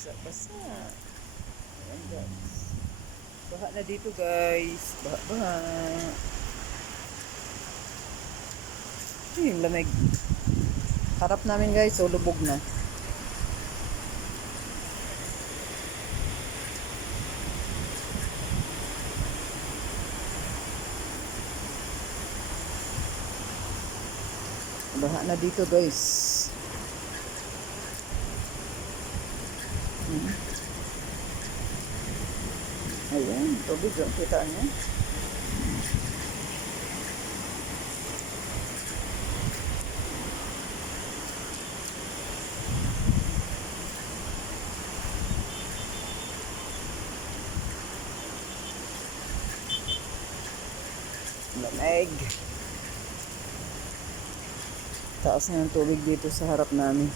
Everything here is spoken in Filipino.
Basa-basa. Ayan guys. Baha na dito guys. Baha-baha. Ay, yung lamig. Harap namin guys, so lubog na. Baha na dito guys. Hmm. Ayan, tubig ang kita niya. Lamig. Taas na yung tubig dito sa harap namin.